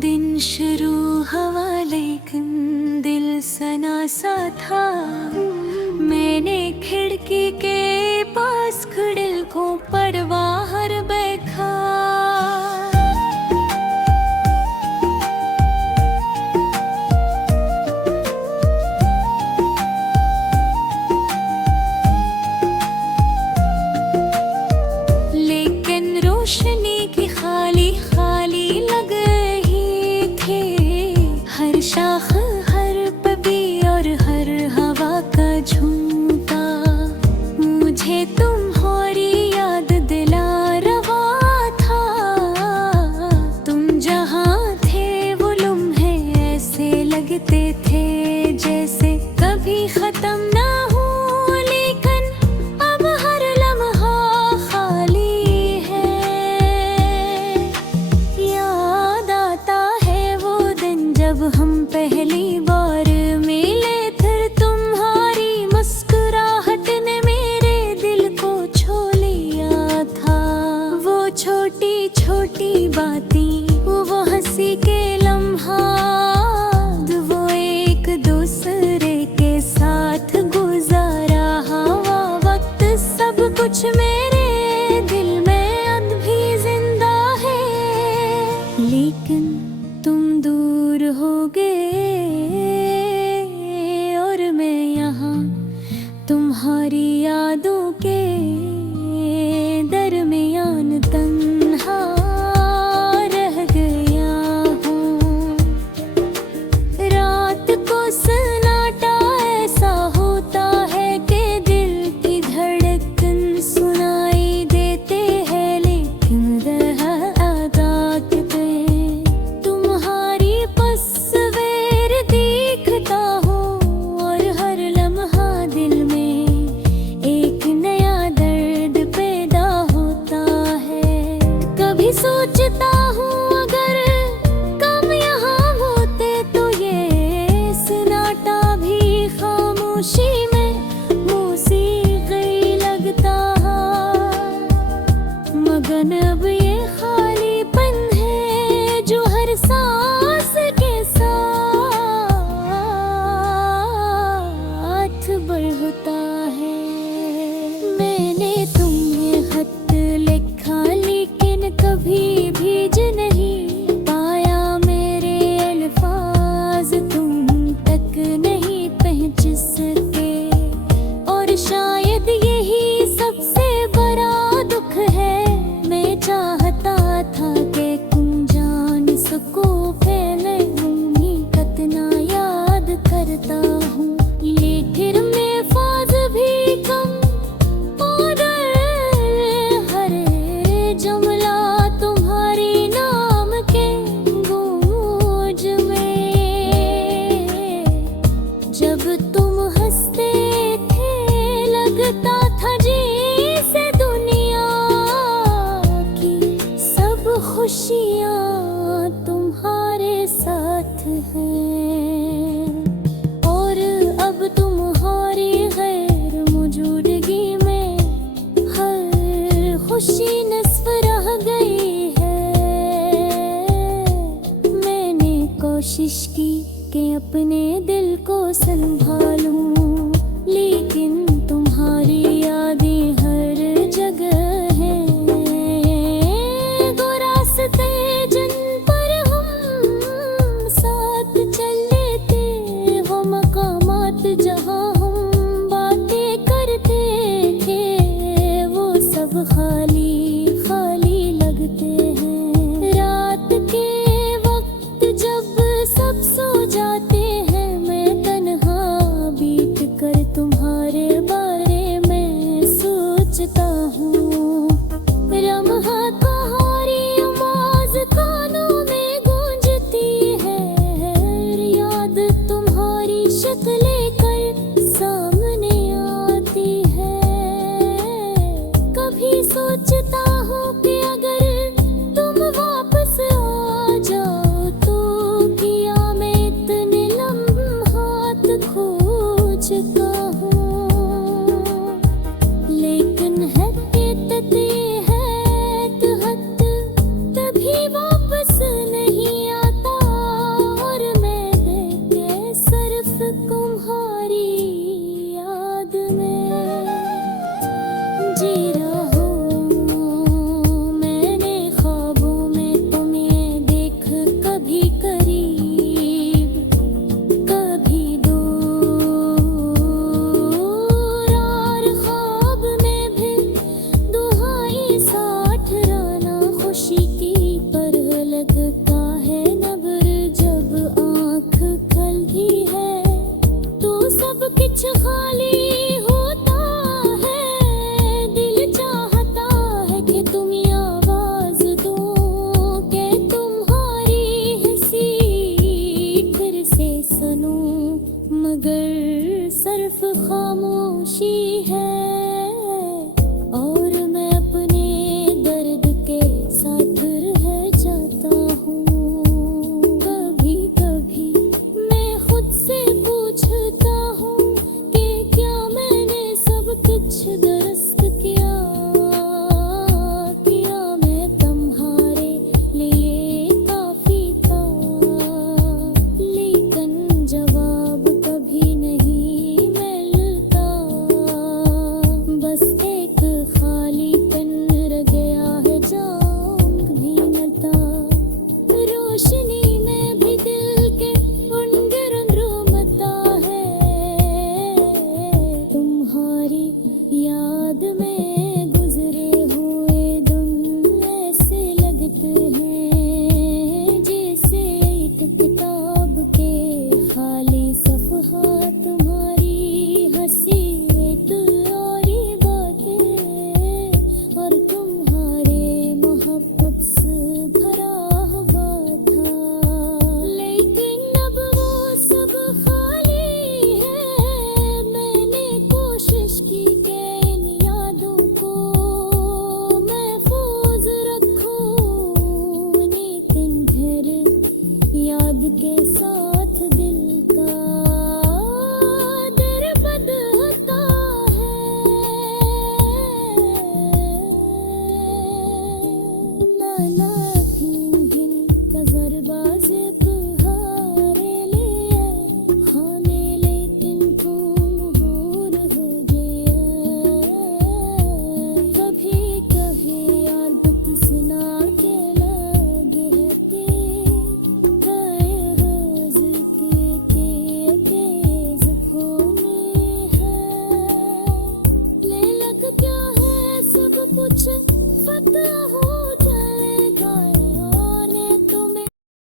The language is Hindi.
दिन शुरू हवा लेकिन दिल सना सा था। मैंने खिड़की के पास खड़िल को परवाहर बैठा। लेकिन रोशनी की खाली खाली लग रही थी। हर शाख हर पबी और हर हवा का झुमका मुझे तुम्हारी याद दिला रहा था। तुम जहाँ थे वो लम्हे ऐसे लगते थे जैसे कभी खत्म ना हो, लेकिन अब हर लम्हा खाली है। याद आता है वो दिन जब हम पहली बार मिले, फिर तुम्हारी मुस्कुराहट ने मेरे दिल को छू लिया था। वो छोटी छोटी बातें, वो हंसी के लम्हात, वो एक दूसरे के साथ गुजारा हुआ वक्त, सब कुछ मेरे दिल में अब भी जिंदा है। लेकिन तुम दूर हो गए और मैं यहाँ तुम्हारी यादों के दरमियान तन्हा रह गया हूँ। रात को सन्नाटा ऐसा होता है कि दिल की धड़कन सुनाई देते हैं, लेकिन रह आगाह पे तुम्हारी तस्वीर देखता हूँ और हर लम्हा दिल में एक नया दर्द पैदा होता है। कभी सोचता हूँ अगर कम यहाँ होते तो ये सन्नाटा भी खामोशी में मौसीकी लगता। मगर अब ये खालीपन है जो हर सांस के साथ बढ़ता है। मैंने तुम्हें खत लिखा लेकिन कभी भेज नहीं पाया। मेरे अल्फाज तुम तक नहीं पहुँच सके और शायद यही सबसे बड़ा दुख है। मैं चाहता था कि तुम जान सको पहले उन्हीं कितना याद करता हूँ, लेकिन मैं फाज भी कम और हर जुमला तुम्हारी नाम के गूंज में। जब तुम हंसते थे लगता था जैसे दुनिया की सब खुशियाँ तुम्हारे साथ हैं। और अब तुम्हारी गैर मौजूदगी में हर खुशी निस्फ रह गई है। मैंने कोशिश की कि अपने दिल को संभालूं, लेकिन तुम्हारी यादें हर जगह हैं। वो रास्ते जिन पर हम साथ चले थे, वो मकामात जहाँ हम बातें करते थे, वो सब खाली खाली लगते हैं। रात के वक्त जब सब सो जाते हैं, मैं तन्हा बीत रोशनी में भी दिल के उन रुमता है। तुम्हारी याद में गुजरे हुए दिन ऐसे लगते हैं जैसे एक किताब के खाली सफ़हा। तुम्हारी हंसी और ये बातें और तुम्हारे मोहब्बत से भरा हुआ था। लेकिन अब वो सब खाली है। मैंने कोशिश की कि इन यादों को महफूज रखूं, लेकिन फिर याद के साथ दिल का दर बदलता है। ना ना थी का ज़रबाज़े